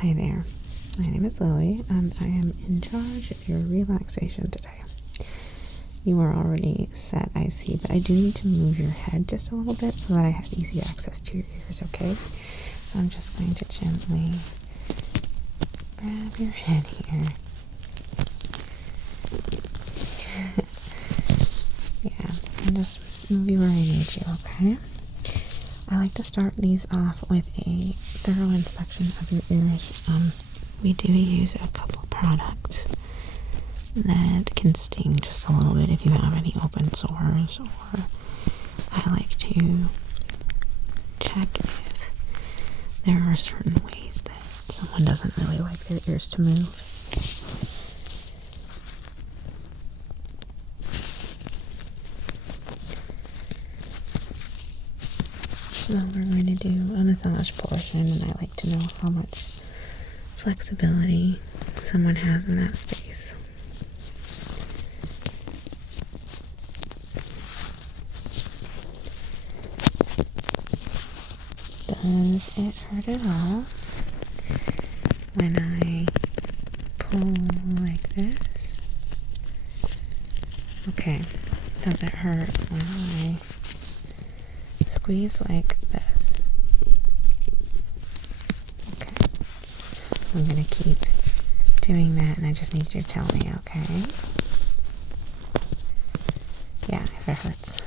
Hi there, my name is Lily and I am in charge of your relaxation today. You are already set, I see, but I do need to move your head just a little bit so that I have easy access to your ears, okay? So I'm just going to gently grab your head here. Yeah, and just move you where I need you, okay? I like to start these off with a thorough inspection of your ears. We do use a couple products that can sting just a little bit if you have any open sores, or I like to check if there are certain ways that someone doesn't really like their ears to move. So we're going to do a massage portion, and I like to know how much flexibility someone has in that space. Does it hurt at all when I pull like this? Okay. Does it hurt when I squeeze like this? Okay. I'm gonna keep doing that, and I just need you to tell me, okay? Yeah, if it hurts.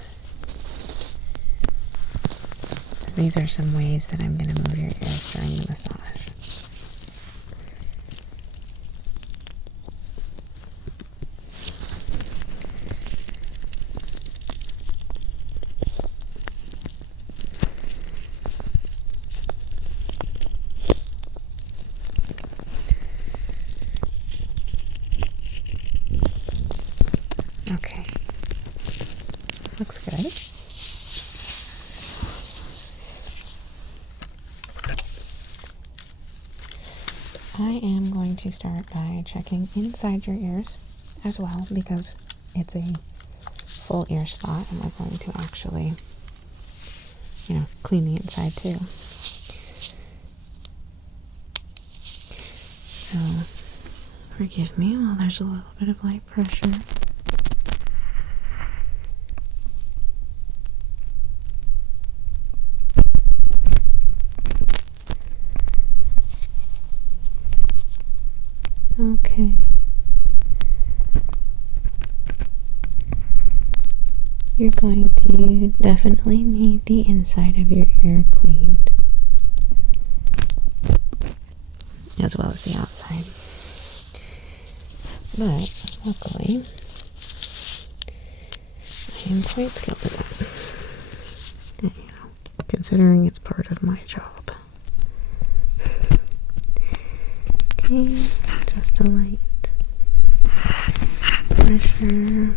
These are some ways that I'm gonna move your ears during the massage. Okay, looks good. I am going to start by checking inside your ears as well, because it's a full ear spot and we're going to actually, clean the inside too. So, forgive me while there's a little bit of light pressure. Okay. You're going to definitely need the inside of your ear cleaned, as well as the outside. But, luckily, I am quite skilled at that. Considering it's part of my job. Okay, just a light pressure.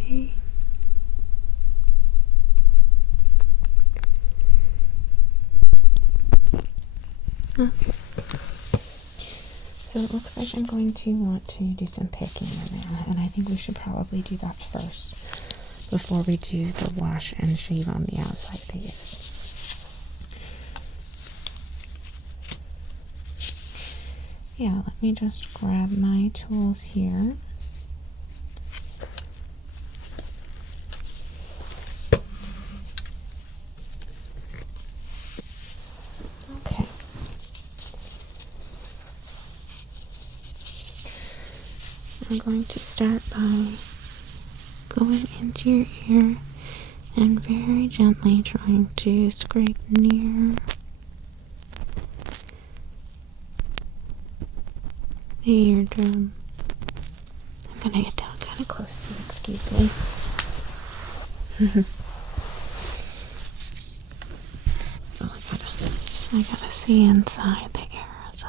Okay. Okay. So it looks like I'm going to want to do some picking in there, and I think we should probably do that first before we do the wash and shave on the outside of the ears. Yeah, let me just grab my tools here. Okay. I'm going to start by going into your ear and very gently trying to scrape near the eardrum. I'm gonna get down kind of close to you, excuse me. I gotta see inside the ear, so.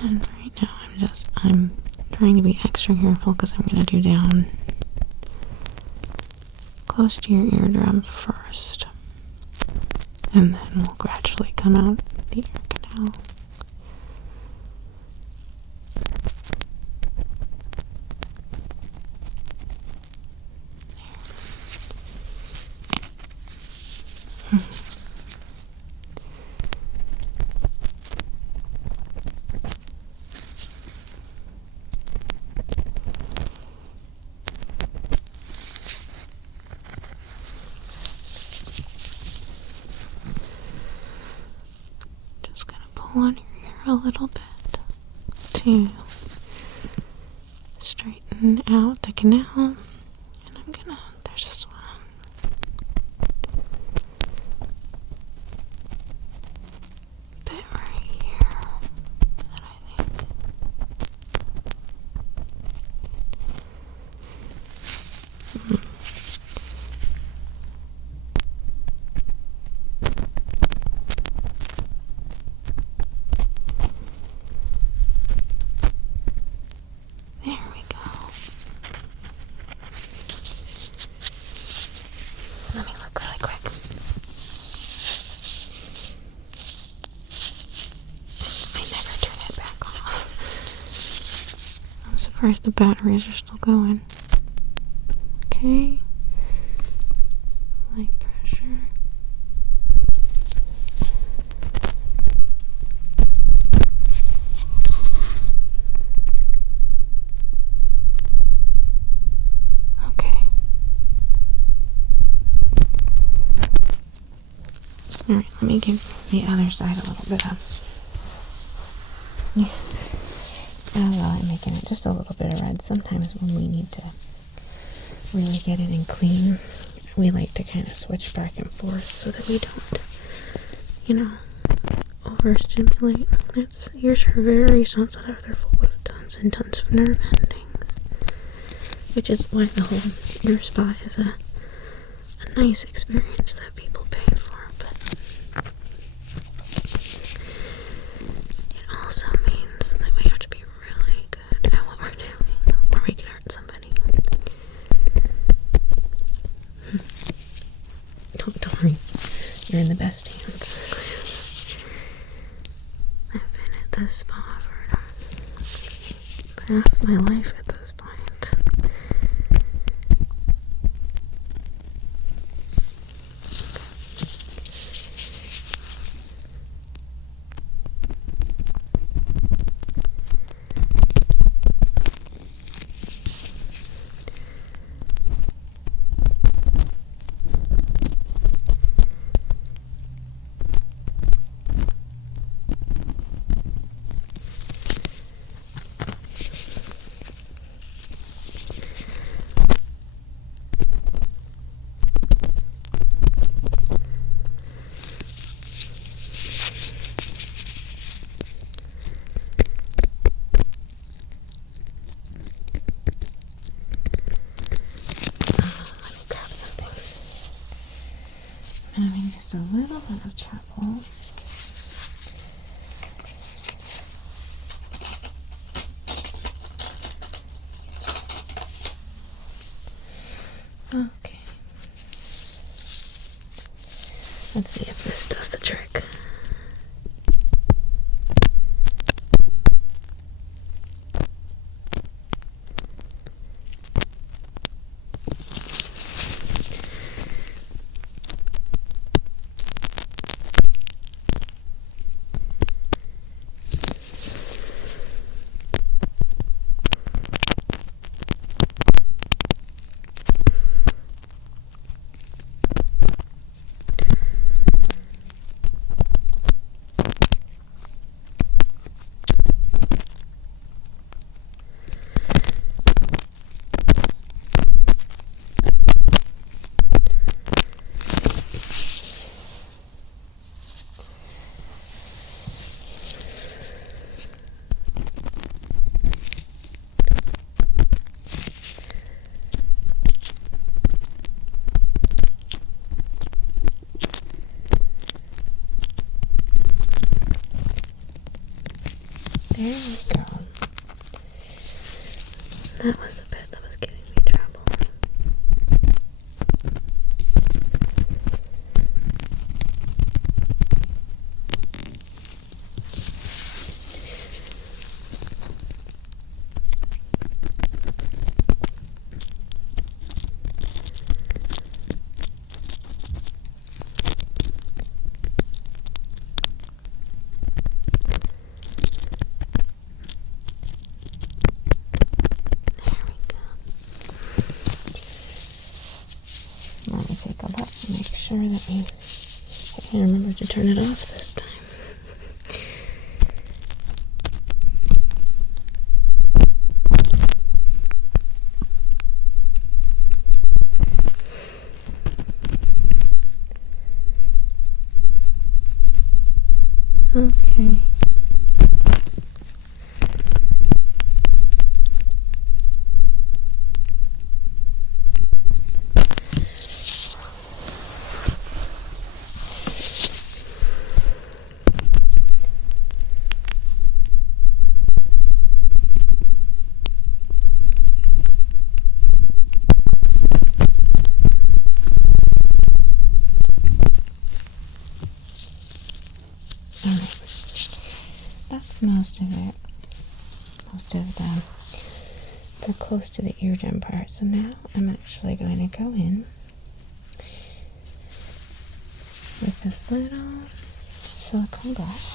And right now I'm trying to be extra careful because I'm going to do down close to your eardrum first, and then we'll gradually come out the ear canal. Just gonna pull on your hair a little bit to straighten out the canal. And there's this one bit right here that I think there we go. Let me look really quick. I never turn it back off. I'm surprised the batteries are still going. Okay. Light pressure. Okay. Alright, let me give the other side a little bit of. Yeah. Well, I'm making it just a little bit of red. Sometimes when we need to really get it in clean, we like to kind of switch back and forth so that we don't, overstimulate. Ears are very sensitive. They're full of tons and tons of nerve endings, which is why the whole ear spa is a nice experience that people pay for, but it also means that we have to be really good at what we're doing, or we could hurt somebody. Don't worry, you're in the best hands. I've been at this spa for half my life at this point. Having just a little bit of charcoal. Okay. Let's see if this does the trick. There we go. That was the bit that was giving me trouble. sure that I remember to turn it off this time. Okay. That's most of it. Most of the close to the eardrum part. So now I'm actually going to go in with this little silicone brush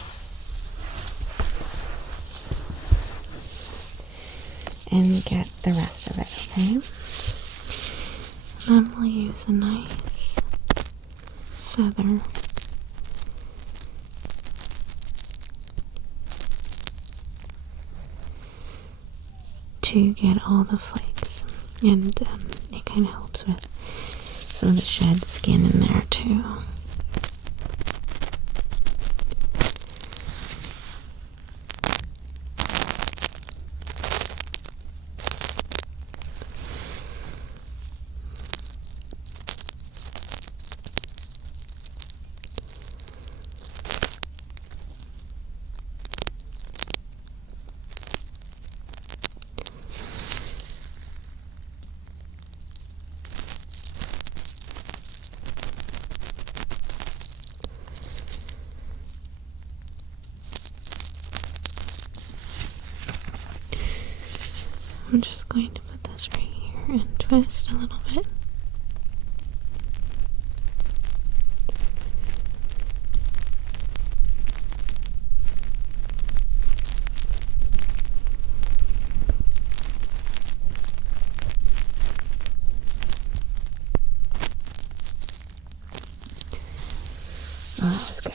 and get the rest of it, okay? Then we'll use a nice feather to get all the flakes, and it kind of helps with some of the shed skin in there too. I'm just going to put this right here and twist a little bit. Oh, that was good.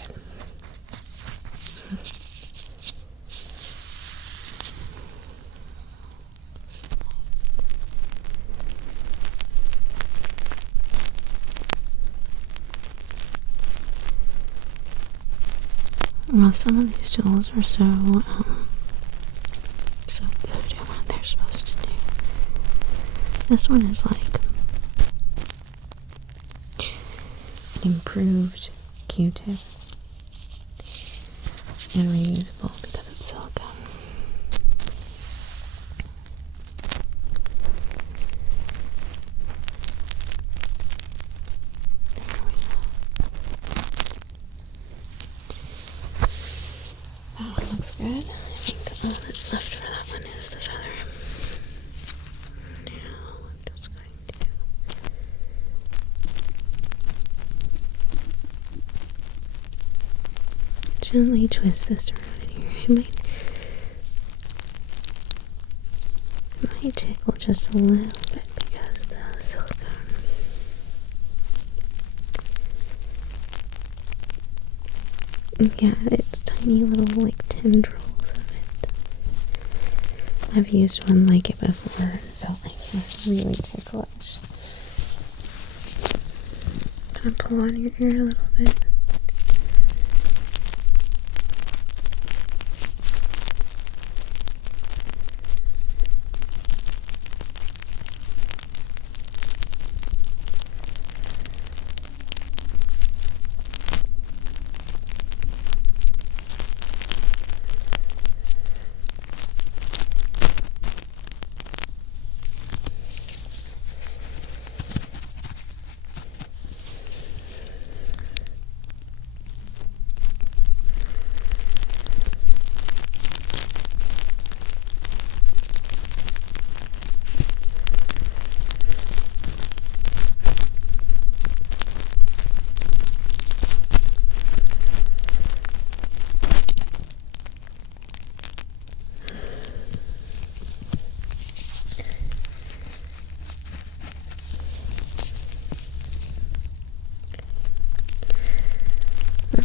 Well, some of these tools are so good at what they're supposed to do. This one is like an improved Q-tip and reusable because it's silicone. That one looks good. I think all that's left for that one is the feather. Now I'm just going to gently twist this around in here. It might tickle just a little bit because of the silicone. Yeah, it's tiny little like tendrils of it. I've used one like it before and felt like it was really ticklish. Gonna pull on your ear a little bit.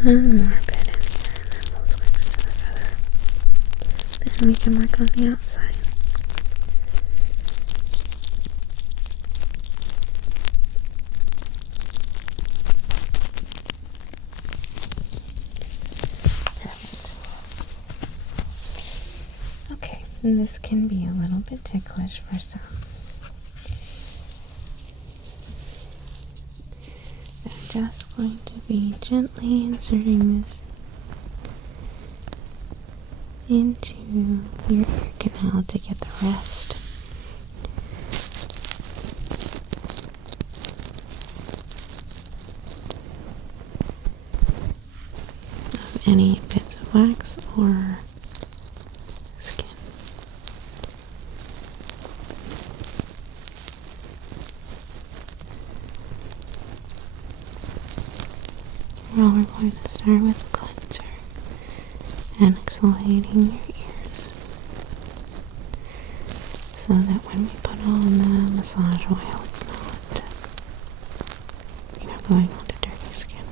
One more bit in here, and then we'll switch to the feather. Then we can work on the outside. Perfect. Okay, and this can be a little bit ticklish for some. I'm just going to be gently inserting this into your ear canal to get the rest. Of any bits of wax or skin. Well, we're going to start with the cleanser and exfoliating your ears so that when we put on the massage oil, it's not, going onto dirty skin.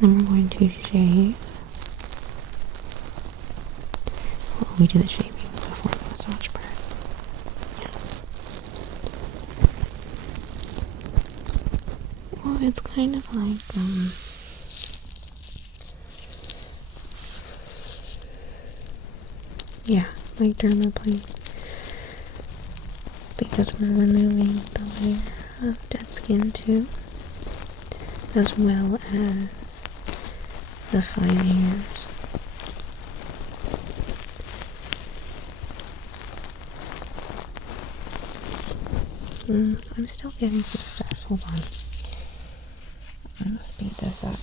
Then we're going to shave. Well, we do the shaving before the massage part. Yeah. Well, it's kind of like, yeah, like dermaplane, because we're removing the layer of dead skin too, as well as the fine hairs. I'm still getting some stuff. Hold on. I'm gonna speed this up.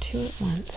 2 at once.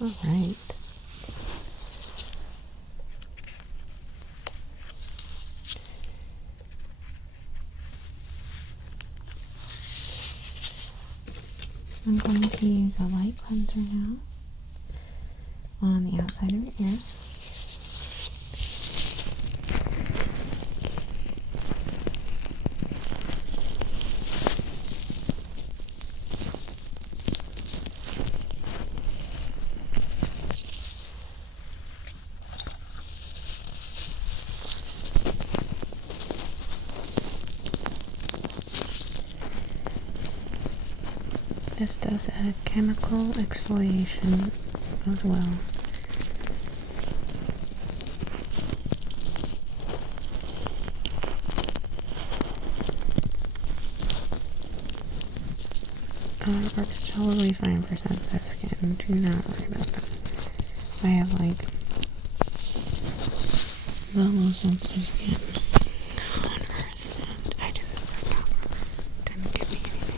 All right. I'm going to use a light cleanser now on the outside of your ears. This does a chemical exfoliation as well. It works totally fine for sensitive skin. Do not worry about that. I have like the most sensitive skin on earth, and I didn't freak out. Didn't give me anything.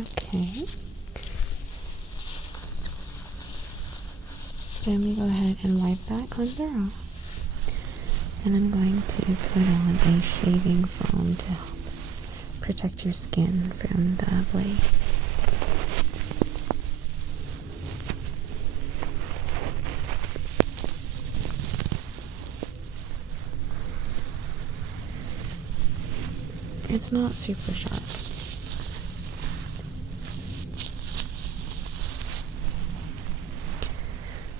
Okay. So let me go ahead and wipe that cleanser off. And I'm going to put on a shaving foam to help protect your skin from the blade. It's not super sharp.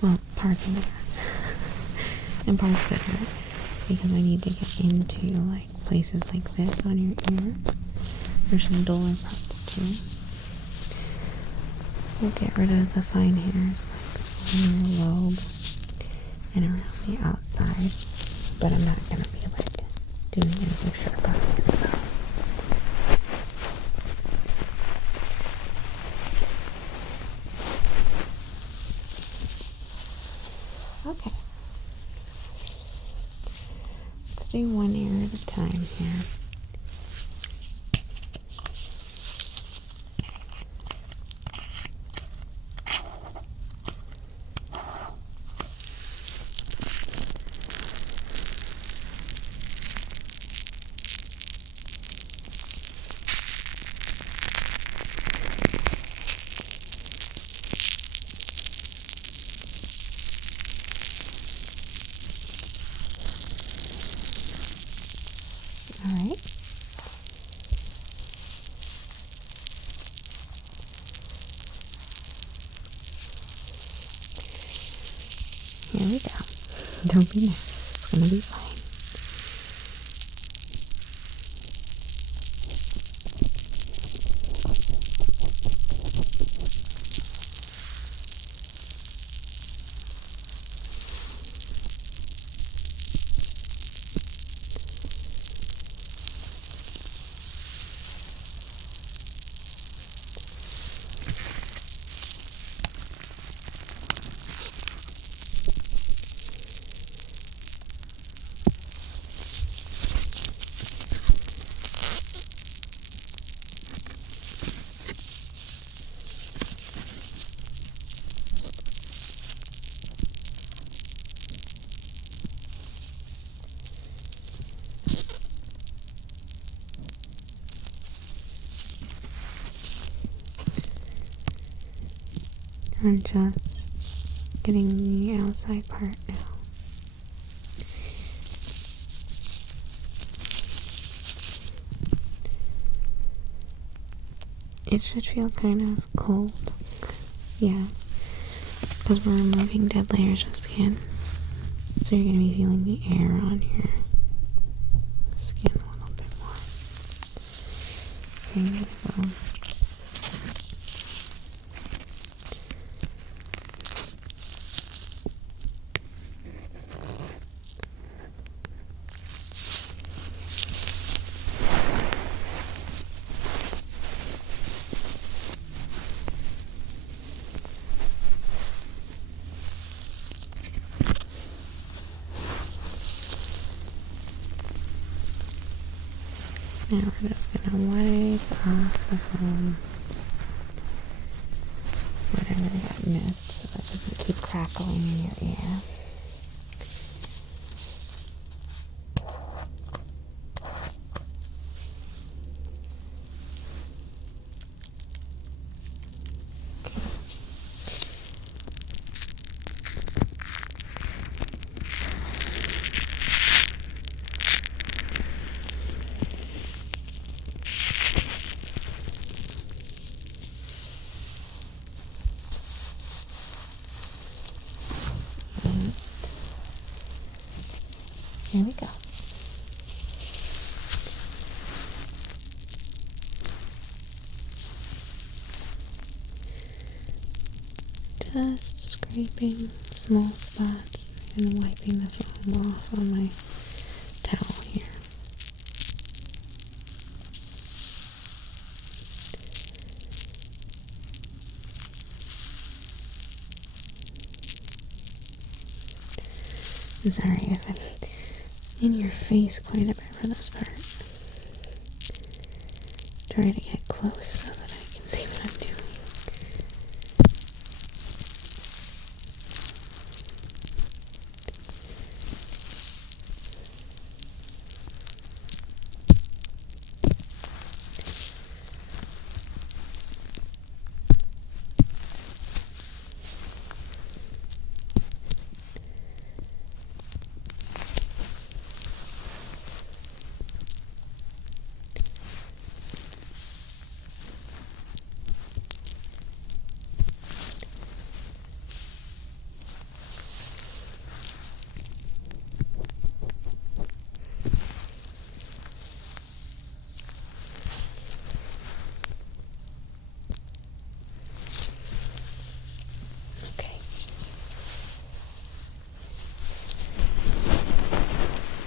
Well, parts of it and parts of it hurt because I need to get into like places like this on your ear. There's some duller parts too. We'll get rid of the fine hairs like on your lobe and around the outside, but I'm not gonna be like doing anything sharp out here. Okay. Let's do one ear at a time here. Alright. Here we go. Don't be nervous. It's gonna be fine. I'm just getting the outside part now. It should feel kind of cold. Yeah. Because we're removing dead layers of skin. So you're going to be feeling the air on your skin a little bit more. There you go. Now we're just going to wipe off the foam, whatever got missed, so that doesn't keep crackling in your ear. Here we go. Just scraping small spots and wiping the foam off on my towel here. I'm sorry if I'm in your face quite a bit for this part. Try to get close so that I can see what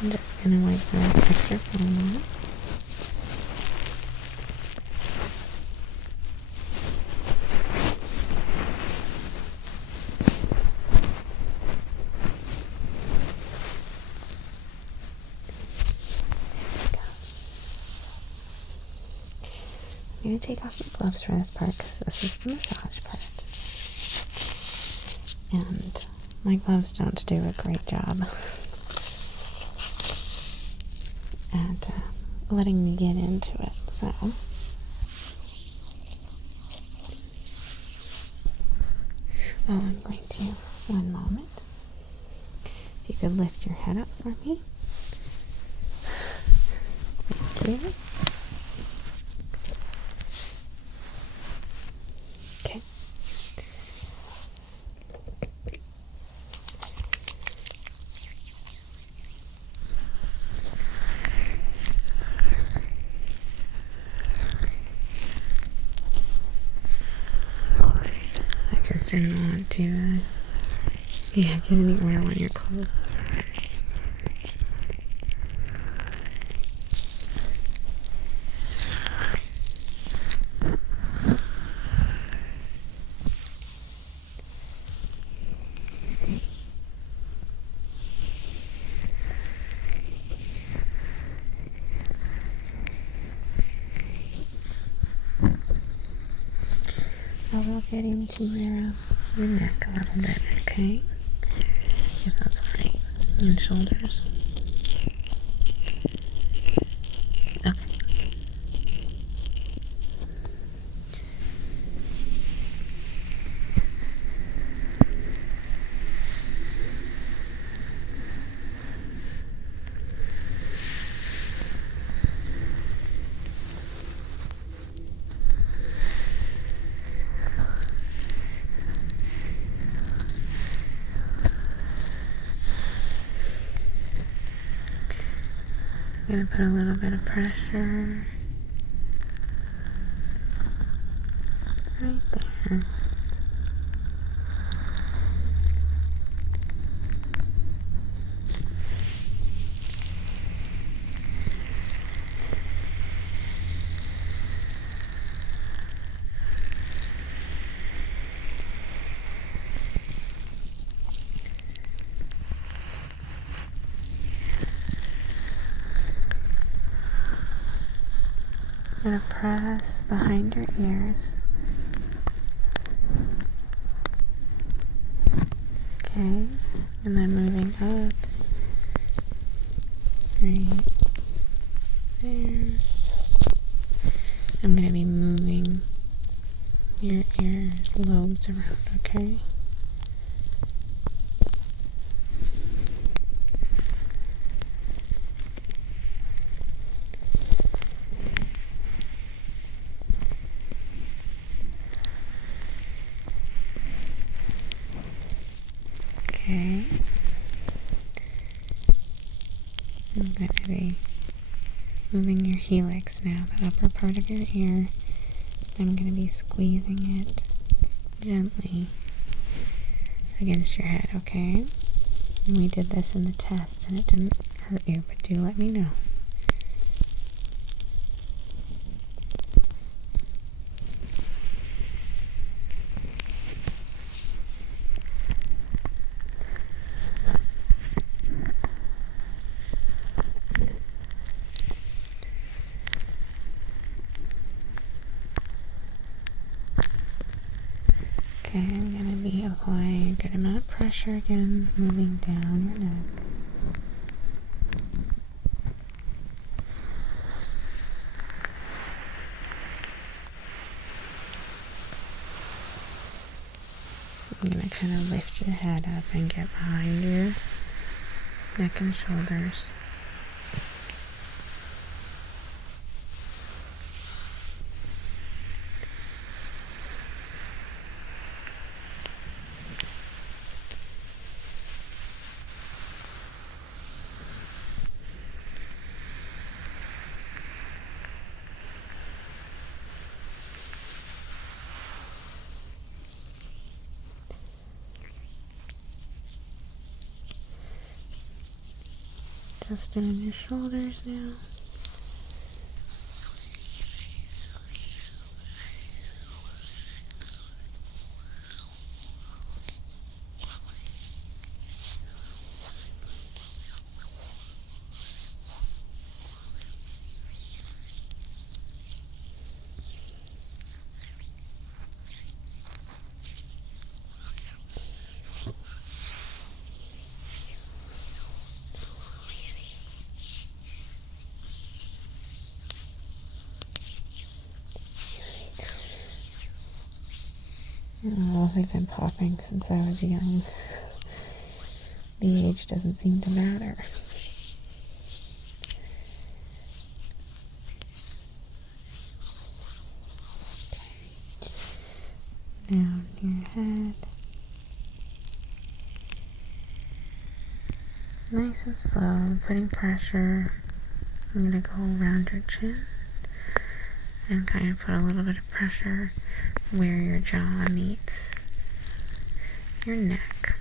I'm just gonna wipe the extra foam off. I'm going to take off the gloves for this part because this is the massage part. And my gloves don't do a great job at letting me get into it. So, I'm going to, one moment. If you could lift your head up for me. Thank you. Okay. I just didn't want to, get any oil on your clothes. I will get into your neck a little bit, okay? If that's alright. And shoulders. Okay. I'm going to put a little bit of pressure right there. I'm going to press behind your ears. Okay, and then moving up, right there. I'm going to be moving your ear lobes around, okay? Okay. I'm going to be moving your helix now, the upper part of your ear. I'm going to be squeezing it gently against your head, okay? And we did this in the test and it didn't hurt you, but do let me know. Okay, I'm going to be applying a good amount of pressure again, moving down your neck. I'm going to kind of lift your head up and get behind your neck and shoulders. Just doing your shoulders now. Oh, they've been popping since I was young. The age doesn't seem to matter. Down your head. Nice and slow, putting pressure. I'm going to go around your chin and kind of put a little bit of pressure where your jaw meets your neck.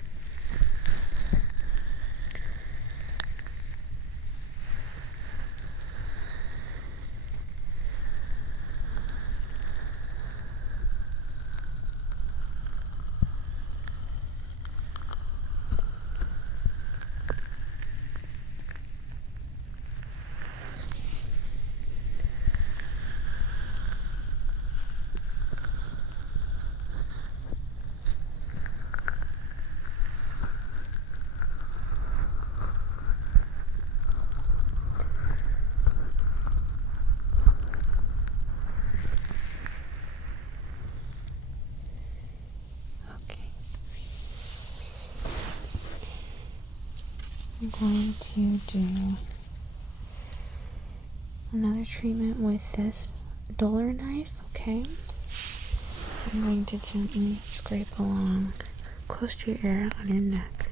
I'm going to do another treatment with this duller knife, okay? I'm going to gently scrape along close to your ear on your neck.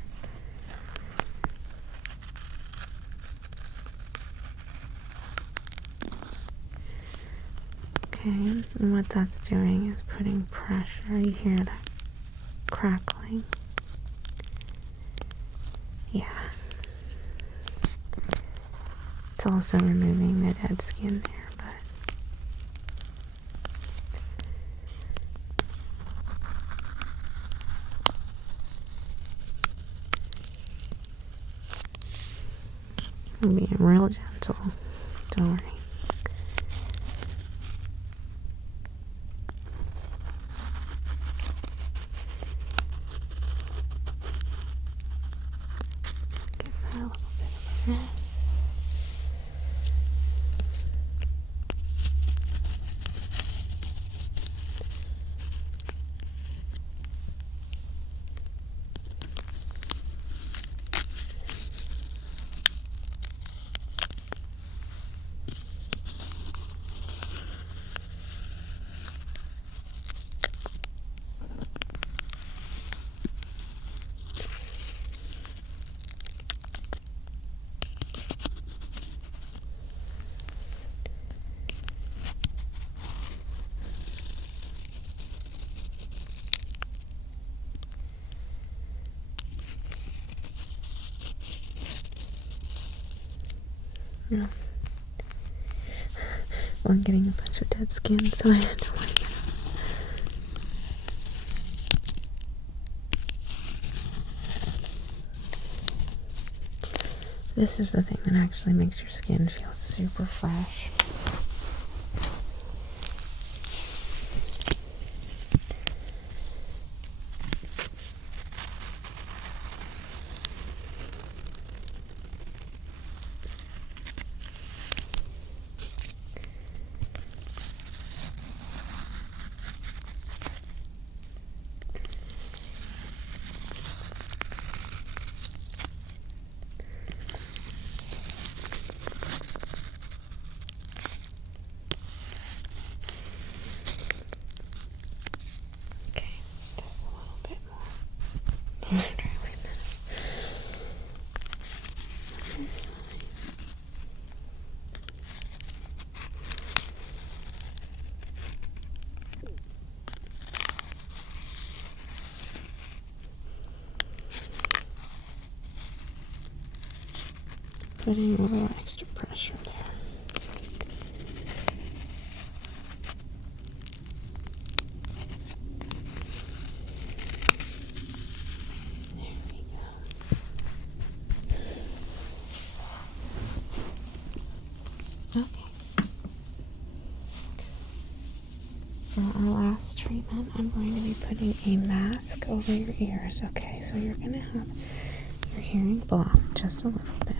Okay, and what that's doing is putting pressure. You hear that crackling? Yeah. It's also removing the dead skin there, but I'm being real gentle. Don't worry. Give that a little bit of a rest. No. Well, I'm getting a bunch of dead skin, so I had to wipe it up. This is the thing that actually makes your skin feel super fresh. putting a little extra pressure there. There we go. Okay. For our last treatment, I'm going to be putting a mask over your ears. Okay, so you're going to have your hearing blocked just a little bit.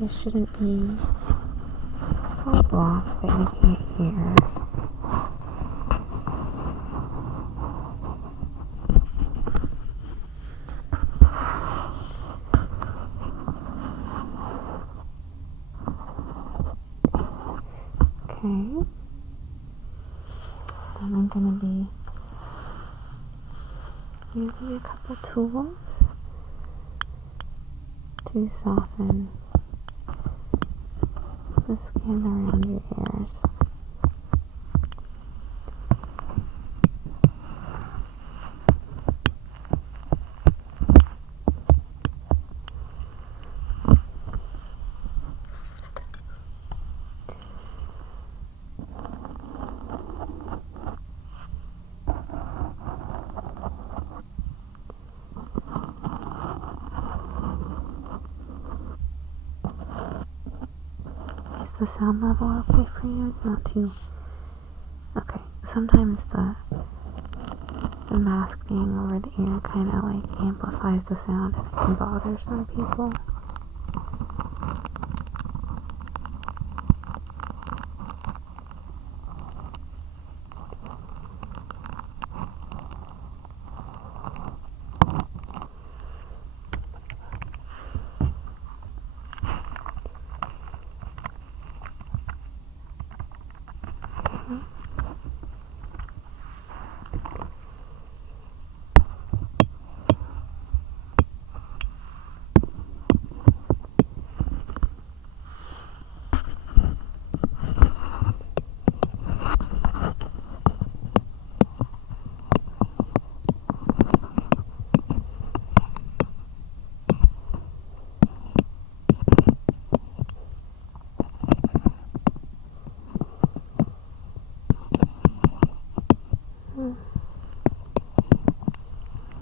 It shouldn't be so blocked that you can't hear. Okay. Then I'm going to be using a couple tools to soften the skin around your ears. Is the sound level okay for you? It's not too... Okay, sometimes the mask being over the ear kind of like amplifies the sound and it can bother some people.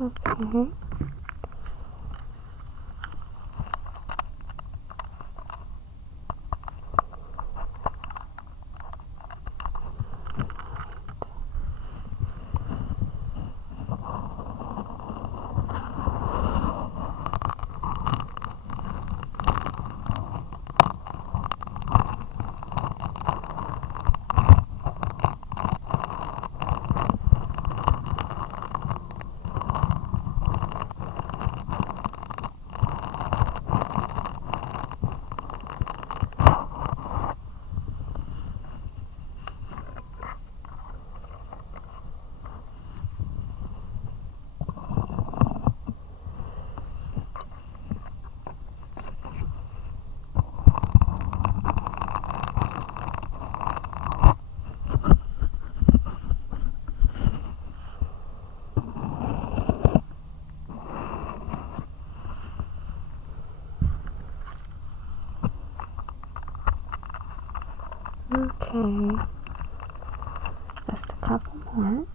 Okay. Okay, just a couple more.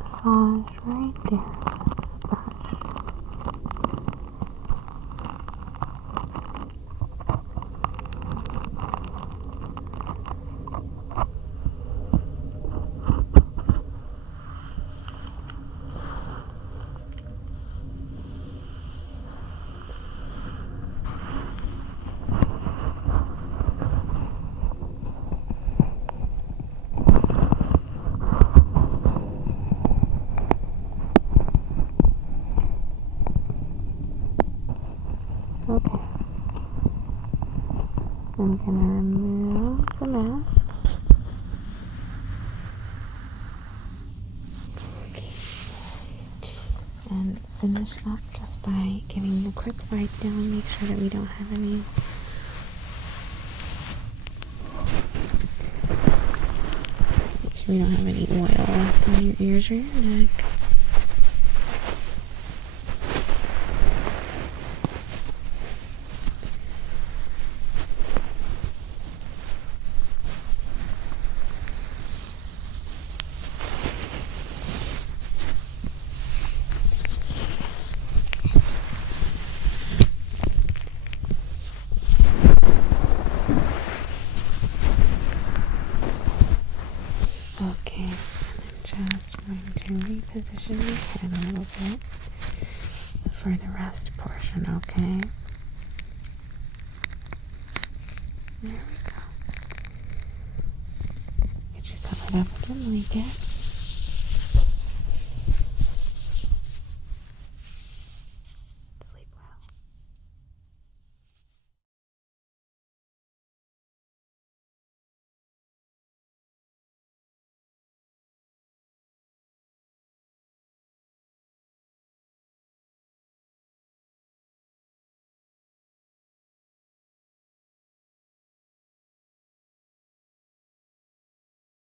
Massage right there with the brush. I'm gonna remove the mask. And finish up just by giving a quick wipe down. Make sure that we don't have any oil left on your ears or your neck. Okay, I'm just going to reposition your head a little bit for the rest portion, okay? There we go. Get you covered up with your blanket.